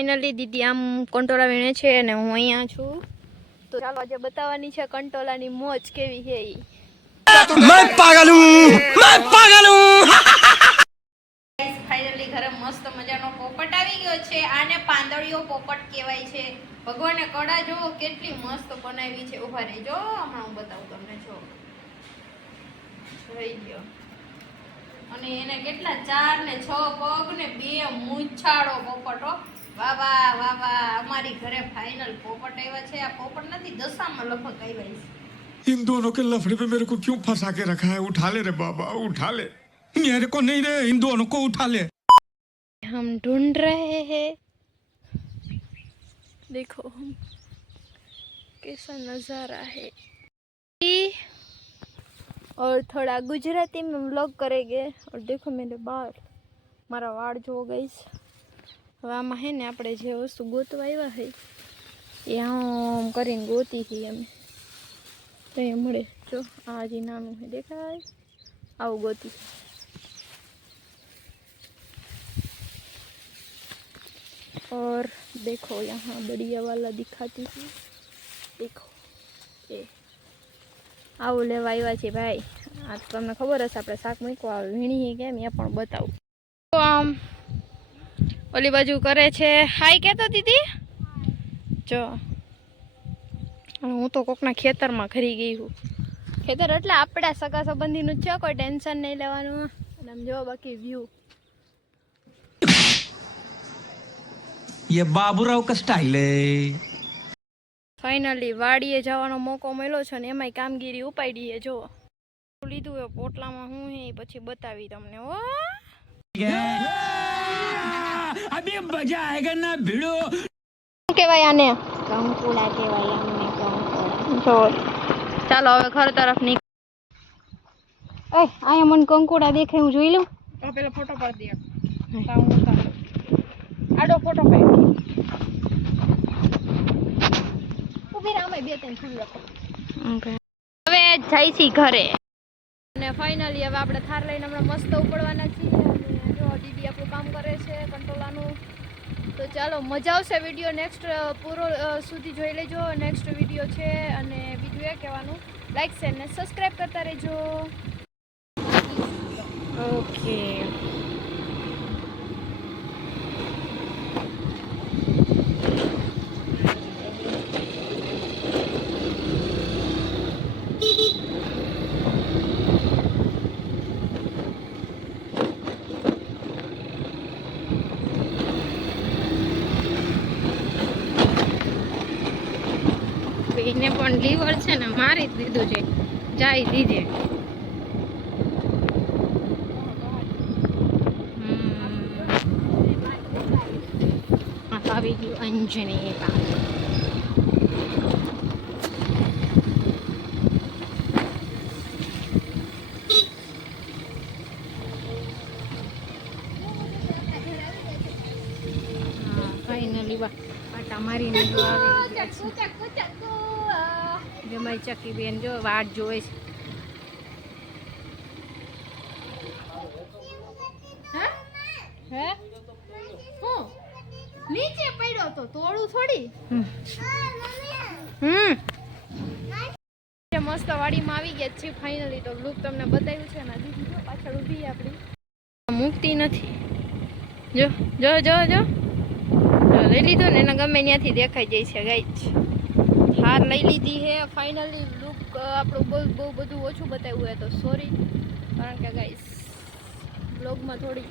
Finally દીદી આમ કંટોળા વીણે છે અને હું અહીંયા છું. તો ચાલો આજે બતાવવાની છે કંટોલાની મોજ કેવી છે મેં પાગલ મેં પાગલ ફાઇનલી ઘરે મસ્ત મજાનો પોપટ આવી ગયો છે. આને પાંદડીઓ પોપટ કહેવાય છે. ભગવાને કડા જો કેટલી મસ્ત બનાવી છે. ઊભા રહી જો હમણાં હું બતાવું તમને જો. રહી ગયો. અને એને કેટલા ચાર ને છ પગ ને બે મૂછાળો પોપટો વાહ વાહ વાહ વાહ અમારી ઘરે ફાઇનલ પોપટ આવ્યા છે આ પોપટ નથી દશામાં લગભગ આવ્યા છે इन दोनों के लफड़े पे मेरे को क्यों फंसा के रखा है उठा ले रे बाबा उठा ले मेरे को नहीं रे इन दोनों को उठा ले हम ढूंढ रहे हैं देखो हम कैसा नज़ारा है और थोड़ा गुजराती में व्लॉग करेंगे और देखो मेरे बाल મારા વાળ જોવો ગઈશ હવે આમાં હે ને આપણે જે વસ્તુ ગોતવા આવ્યા છે એ આમ કરીને ગોતી હતી અમે તો એ મળે જો આ હજી નાનું છે દેખાય આવું ગોતી और देखो यहाँ बढ़िया वाला दिखाती हूँ देखो ये આવું લેવા આવ્યા છે ભાઈ આ તો તમને ખબર હશે આપણે શાક મૂકવા આવે વીણીએ કેમ એ પણ બતાવું તો આમ ઓલી બાજુ કરે છે. હાય કેતો દીદી. જો. હું તો કોકના ખેતરમાં ખરી ગઈ હું. ખેતર એટલે આપણા સગા સંબંધીનું છે કોઈ ટેન્શન નહીં લેવાનું. અને આમ જો બાકી વ્યૂ યે બાબુરાવ કા ફાઇનલી વાડીએ જવાનો મોકો મળ્યો છે ને એમાંય કામગીરી ઉપાડીએ જો. લીધું એ પોટલામાં હું હે પછી બતાવી તમને ઓ अभी मजा आएगा ना भिड़ो શું કહેવાય આને કંકુડા કહેવાય અમને કંકુડા જો ચાલો હવે ઘર તરફ નીકળ એ અહીંયા મને કંકુડા દેખાય હું જોઈ લઉં પેલા ફોટો પાડી દે આડો ફોટો પાડી ઉભી રામે બે ત્રણ ફૂલ લખો હવે જાય છે ઘરે અને ફાઇનલી હવે આપણે થાર લઈને હમણાં મસ્ત ઉપડવાના છીએ અને જો દીદી આપણું કામ કરે છે કંટોલાનું તો ચાલો, મજા આવશે વીડિયો નેક્સ્ટ પૂરો સુધી જોઈ લેજો. નેક્સ્ટ વીડિયો છે અને બીજું એ કહેવાનું. લાઇક શેર સબસ્ક્રાઈબ કરતા રહેજો ઓકે એને પણ લીવર છે ને મારી જ દીધું છે. ચાઈ. આ આવી ગયું અંજની પાક આટા આવી જમાઈ ચકી બેન જો વાટ જોવે છે. હું? નીચે પડ્યો તો તોડું થોડી. હમ. મસ્ત વાડીમાં આવી ગયા છે ફાઇનલી તો લુક તમને બતાવ્યું છે ને દીદી પાછળ ઊભી આપણી. મૂકતી નથી. જો જો જો જો, લઈ લીધો ને, એને ગમે ત્યાંથી દેખાઈ જાય છે ગાઈ હાર લઈ લીધી હે ફાઇનલી લુક આપણું બહુ બહુ બધું ઓછું બતાવ્યું હોય તો સોરી કારણ કે ગાઈસ બ્લોગમાં થોડી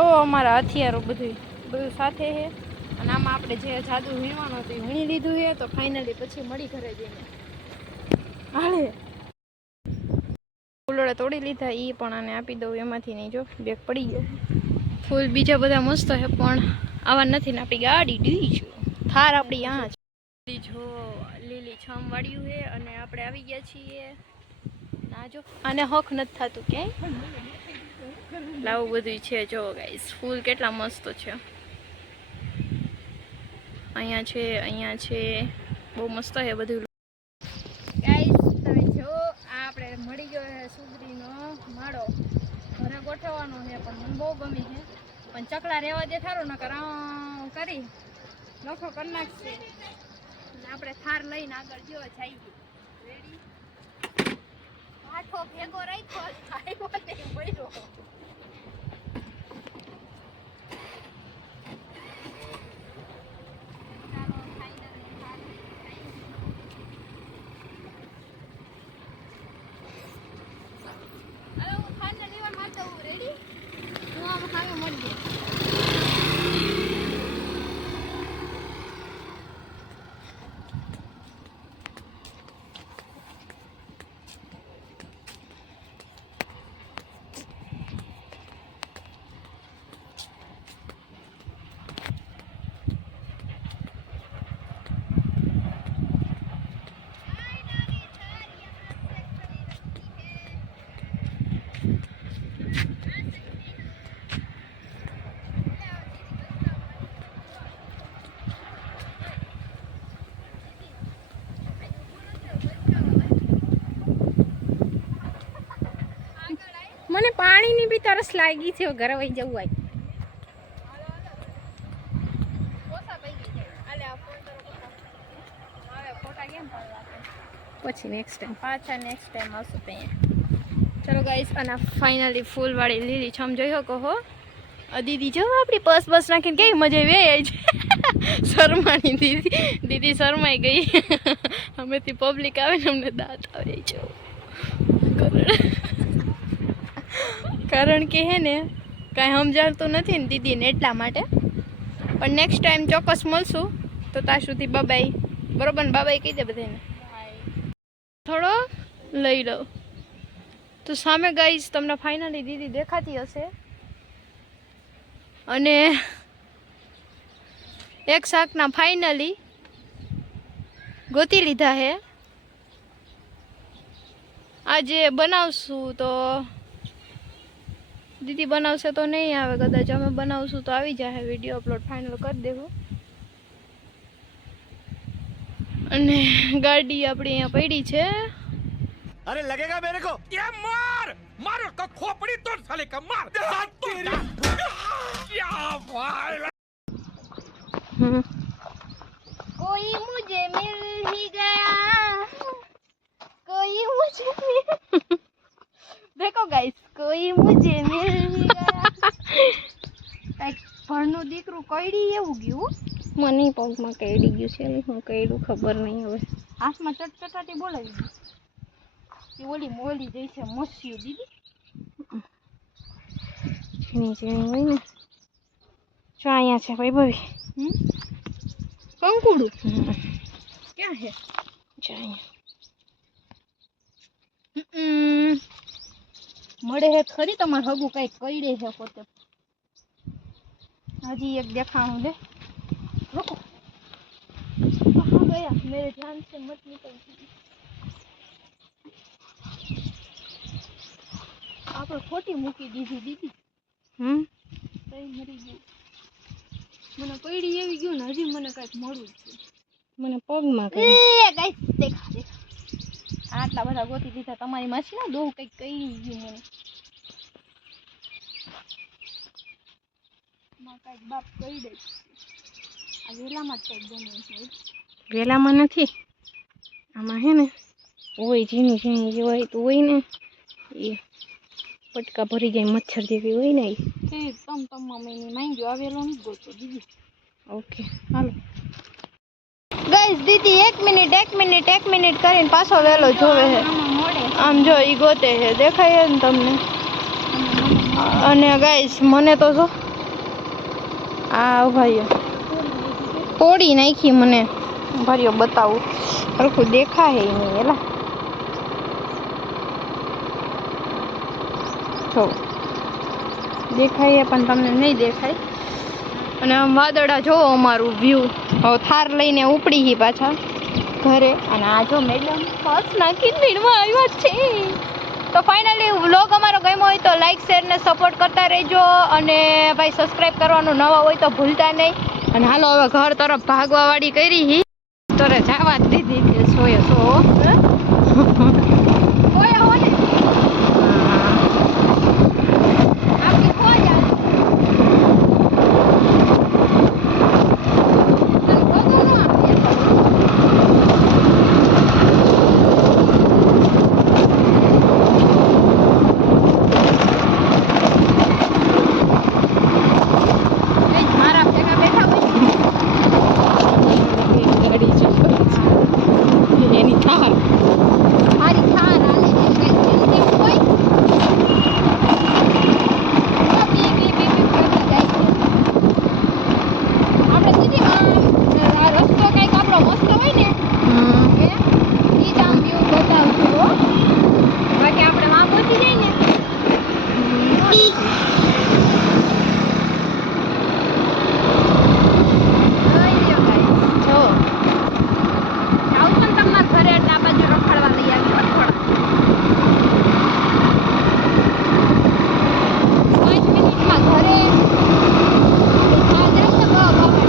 જોવો અમારા હથિયારો બધું બધું સાથે છે. અને આમાં આપણે જે જાદુ વીણવાનું હતું એ વીણી લીધું છે, તો ફાઇનલી પછી મળી ઘરે જઈને. હાલે. ફૂલોડા તોડી લીધા એ પણ આને આપી દઉં, એમાંથી નહીં જો, બેગ પડી ગયો. ફૂલ બીજા બધા મસ્ત છે, પણ આવા નથી ને આપણી ગાડી ડી છું. થાર આપણી આ જો, લીલી છમ વાળ્યું છે, અને આપણે આવી ગયા છીએ. ના જો આને હક નથી થતું ક્યાંય લાવું બધું છે જો ગાઈસ ફૂલ કેટલા મસ્ત છે. અહીંયા છે અહીંયા છે બહુ મસ્ત છે બધું. ગાઈસ તમે જો આ આપણે મળી ગયો છે સુગરીનો માળો. ઘરે ગોઠવવાનો છે પણ મને બહુ ગમી છે. પણ ચકલા રહેવા દે થારો નકર આમ કરી લખો કરી નાખશે. આપણે થાર લઈને આગળ જો જઈએ. રેડી આઠો ભેગો રાખ્યો આવ્યો નહીં મળ્યો. પાણીની બી તરસ લાગી છે, ઘરે વહી જવું હોય. પછી નેક્સ્ટ ટાઈમ પાછા નેક્સ્ટ ટાઈમ આવશું ત્યાં ચલો ગાઈસ અને ફાઇનલી ફૂલવાળી લીલી છમ જોઈ શકો હો. દીદી જો આપણી પર્સ બસ નાખીને કેવી મજા આવી છે. શરમાની દીદી. દીદી શરમાઈ ગઈ. અમેથી પબ્લિક આવે ને અમને દાંત આવે કારણ કે હે ને, કાંઈ સમજાતું નથી ને દીદીને એટલા માટે. પણ નેક્સ્ટ ટાઈમ ચોક્કસ મળશું. તો ત્યાં સુધી બાબાઈ બરોબર ને? બાબાઈ કહી દે બધાને. થોડો લઈ લો તો સામે ગાઈઝ તમને ફાઇનલી દીદી દેખાતી હશે. અને એક શાકના ફાઇનલી ગોતી લીધા હે. આજે બનાવશું તો દીદી બનાવશે તો નહીં આવે કદાચ અમે બનાવશું તો આવી જશે વીડિયો અપલોડ ફાઇનલ કરી દેવું. અને ગાડી આપણી અહીંયા પડી છે. અરે લગેગા મેરે કો. એ માર! મારો કો ખોપડી તો સાલે કા માર! કોઈ મુજે મિલ હી ગયા. કોઈ મુજે મિલ देखो गाइस कोई मुझे मिल ही ગયા કઈક ભણનું દીકરું કઈડી એવું ગયું મને પગમાં કઈડી ગયું છે હું કઈડું ખબર નહીં હવે હાથમાં ચટચટાટી બોલાવી ગઈ એ ઓલી મોલી જઈ છે મસ્યું દીદી ઝીણી ઝીણી હોય ને જો અહીંયા છે વૈભવી હમ કંકુડું ક્યાં છે જો અહીંયા હમ. મળે હે ખરી તમારે હગું કઈ કઈડે છે પોતે. હજી એક દેખાણું આપણે ખોટી મૂકી દીધી દીદી. હમ? તઈ મરી ગયું મને પડી એવી ગયું ને હજી મને કંઈક મળવું છે. મને પગમાં ગાઈસ દેખા આટલા બધા ગોતી દીધા તમારી માસી ના દોહ કંઈક કઈ ગયું મને. માં બાપ કઈ દે. આ વેલામાં જ કંઈક બન્યું છે. વેલામાં નથી. આમાં હે ને હોય ઝીણી ઝીણી જે હોય તો હોય ને એ પટકા ભરી જાય મચ્છર જેવી હોય ને એ. તમ તમમાં મેં માંગ્યો આવેલો નથી ગોતો દીદી. ઓકે. હાલો. દીદી, એક મિનિટ એક મિનિટ એક મિનિટ કરીને પાછો વેલો જોવે છે. આમ જો, ઈ ગોતે છે. દેખાય ને તમને? અને ગાઈસ મને તો જો, આ ભાઈઓ તોડી નાખી મને. ભાઈઓ, બતાવું. સરખું દેખાય નહીં, એલા. જો, દેખાય પણ તમને નહીં દેખાય. અને વાદળા જોવો અમારું વ્યૂ હવે થાર લઈને ઉપડી ગઈ પાછા ઘરે. અને આ જો મેડમ બસ નાખી ભીડમાં આવ્યા છે. તો ફાઇનલી વ્લોગ અમારો ગમ્યો હોય તો લાઈક શેર ને સપોર્ટ કરતા રહેજો. અને ભાઈ સબસ્ક્રાઇબ કરવાનું નવા હોય તો ભૂલતા નહીં. અને હાલો હવે ઘર તરફ ભાગવા વાળી કરી હી તોરે જવા જ દીધી કે સોએ સો સોએ હો ને આપણી ખોજ આ. તને ખોજો ન આપે એટલું. એ જ મારા ભેગા બેઠા હોય ગાડી છે એની થાર મારી થાર આને જે કઈ જેમ તેમ હોય તો બી બી બી બી કરતા જાય છે આપણે દીદી આમ આ રસ્તો કંઈક આપણો મસ્ત હોય ને હે ઈ જ આમ વ્યૂ બતાવજો હો બાકી આપણે વાં પહોંચી જાય ને જોઈ લ્યો guys, જો જાઉં છું ને તમારા ઘરે એટલે આ બાજુ રખડવા લઈ આવી હો થોડા પાંચ મિનિટમાં ઘરે આ જાય ને બહુ બહુ.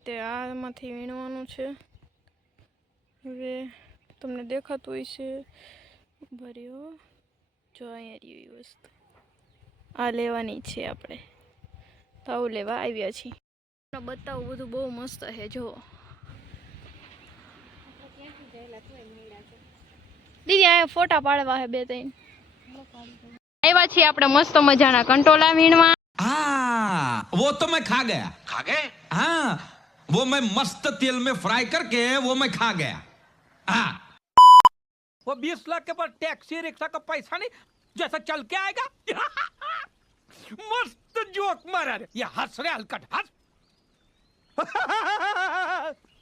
તે આમાંથી વીણવાનું છે હવે તમને દેખાતું હોય છે ભર્યો જો અહીંયા રહ્યું એ વસ્તુ આ લેવાની છે આપણે તો આવું લેવા આવ્યા છીએ તમને બતાવું બધું બહુ મસ્ત છે જો દીદી અહીંયા ફોટા પાડવા છે બે ત્રણ આવ્યા છીએ આપણે મસ્ત મજાના કંટોલા વીણવા हाँ वो तो मैं खा गया खा गए हाँ वो मैं मस्त तेल में फ्राई करके वो मैं खा गया। हाँ। वो बीस लाख के बाद टैक्सी रिक्शा का पैसा नहीं, जैसा चल के आएगा। मस्त जोक मारा ये हंस रहे हलकट, हंस।